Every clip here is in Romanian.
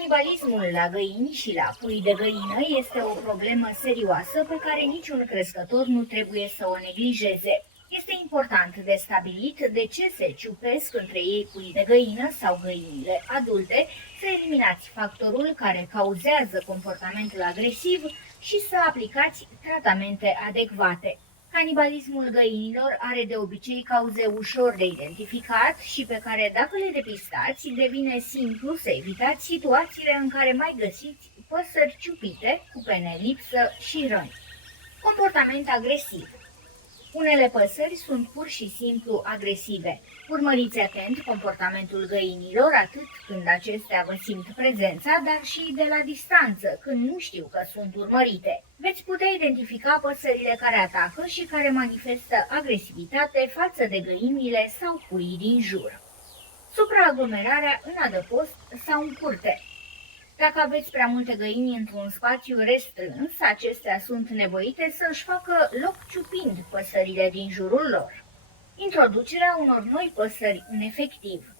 Canibalismul la găini și la pui de găină este o problemă serioasă pe care niciun crescător nu trebuie să o neglijeze. Este important de stabilit de ce se ciupesc între ei pui de găină sau găinile adulte, să eliminați factorul care cauzează comportamentul agresiv și să aplicați tratamente adecvate. Canibalismul găinilor are de obicei cauze ușor de identificat și pe care, dacă le depistați, devine simplu să evitați situațiile în care mai găsiți păsări ciupite, cu pene lipsă și răni. Comportament agresiv. Unele păsări sunt pur și simplu agresive. Urmăriți atent comportamentul găinilor atât când acestea vă simt prezența, dar și de la distanță, când nu știu că sunt urmărite. Veți putea identifica păsările care atacă și care manifestă agresivitate față de găinile sau puii din jur. Supraaglomerarea în adăpost sau în curte. Dacă aveți prea multe găini într-un spațiu restrâns, acestea sunt nevoite să își facă loc ciupind păsările din jurul lor. Introducerea unor noi păsări în efectiv.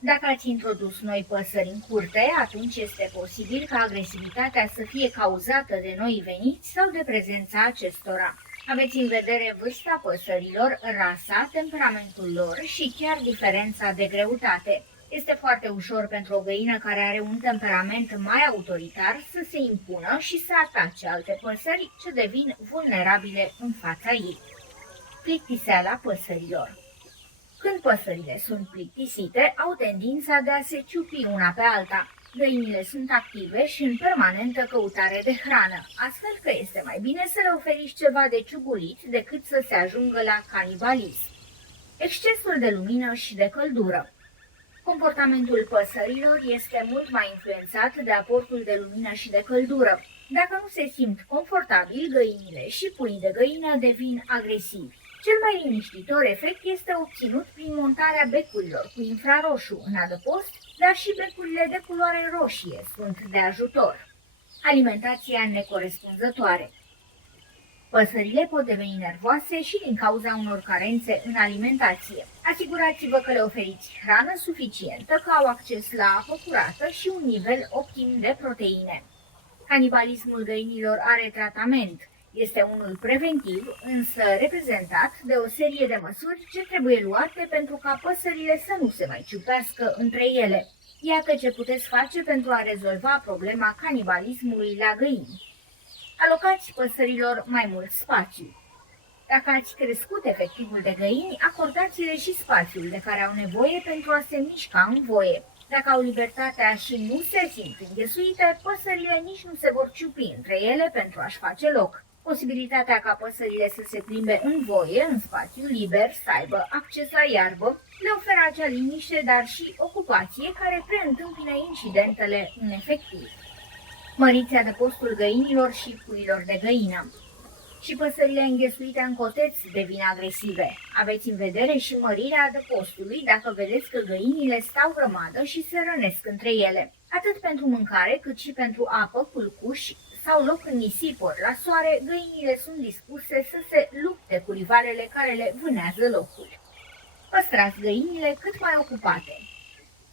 Dacă ați introdus noi păsări în curte, atunci este posibil ca agresivitatea să fie cauzată de noi veniți sau de prezența acestora. Aveți în vedere vârsta păsărilor, rasa, temperamentul lor și chiar diferența de greutate. Este foarte ușor pentru o găină care are un temperament mai autoritar să se impună și să atace alte păsări ce devin vulnerabile în fața ei. Plictiseala păsărilor. Când păsările sunt plictisite, au tendința de a se ciupi una pe alta. Găinile sunt active și în permanentă căutare de hrană, astfel că este mai bine să le oferiți ceva de ciugulit decât să se ajungă la canibalism. Excesul de lumină și de căldură. Comportamentul păsărilor este mult mai influențat de aportul de lumină și de căldură. Dacă nu se simt confortabil, găinile și puii de găină devin agresivi. Cel mai liniștitor efect este obținut prin montarea becurilor cu infraroșu în adăpost, dar și becurile de culoare roșie sunt de ajutor. Alimentația necorespunzătoare. Păsările pot deveni nervoase și din cauza unor carențe în alimentație. Asigurați-vă că le oferiți hrană suficientă, că au acces la apă curată și un nivel optim de proteine. Canibalismul găinilor are tratament. Este unul preventiv, însă reprezentat de o serie de măsuri ce trebuie luate pentru ca păsările să nu se mai ciupească între ele. Iată ce puteți face pentru a rezolva problema canibalismului la găini. Alocați păsărilor mai mult spațiu. Dacă ați crescut efectivul de găini, acordați-le și spațiul de care au nevoie pentru a se mișca în voie. Dacă au libertatea și nu se simt înghesuite, păsările nici nu se vor ciupi între ele pentru a-și face loc. Posibilitatea ca păsările să se plimbe în voie, în spațiu liber, să aibă acces la iarbă, le oferă acea liniște, dar și ocupație care preîntâmpină incidentele în efectiv. Măriți adăpostul găinilor și puiilor de găină. Și păsările înghesuite în coteț devin agresive. Aveți în vedere și mărirea adăpostului dacă vedeți că găinile stau grămadă și se rănesc între ele, atât pentru mâncare cât și pentru apă, culcuși sau loc în nisip ori la soare, găinile sunt dispuse să se lupte cu rivalele care le vânează locul. Păstrați găinile cât mai ocupate.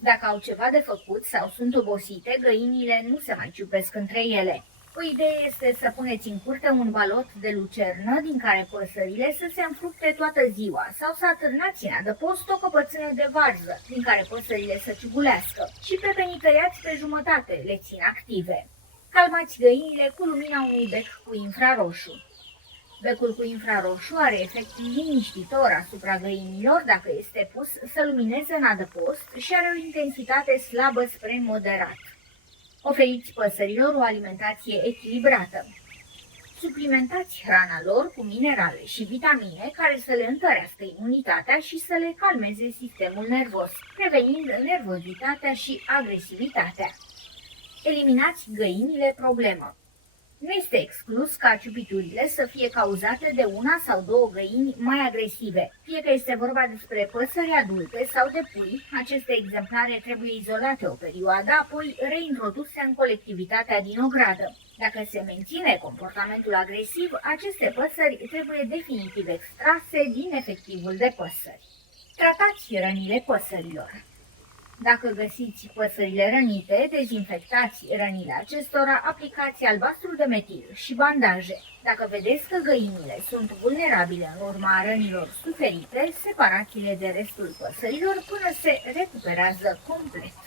Dacă au ceva de făcut sau sunt obosite, găinile nu se mai ciupesc între ele. O idee este să puneți în curte un balot de lucernă din care păsările să se înfructe toată ziua sau să atârnați în adăpost o căpățână de varză din care păsările să ciugulească și pepenii tăiați pe jumătate le țin active. Calmați găinile cu lumina unui bec cu infraroșu. Becul cu infraroșu are efect liniștitor asupra găinilor dacă este pus să lumineze în adăpost și are o intensitate slabă spre moderat. Oferiți păsărilor o alimentație echilibrată. Suplimentați hrana lor cu minerale și vitamine care să le întărească imunitatea și să le calmeze sistemul nervos, prevenind nervozitatea și agresivitatea. Eliminați găinile problemă. Nu este exclus ca ciupiturile să fie cauzate de una sau două găini mai agresive. Fie că este vorba despre păsări adulte sau de pui, aceste exemplare trebuie izolate o perioadă, apoi reintroduse în colectivitatea din ogradă. Dacă se menține comportamentul agresiv, aceste păsări trebuie definitiv extrase din efectivul de păsări. Tratați rănile păsărilor. Dacă găsiți păsările rănite, dezinfectați rănile acestora, aplicați albastru de metil și bandaje. Dacă vedeți că găinile sunt vulnerabile în urma rănilor suferite, separați-le de restul păsărilor până se recuperează complet.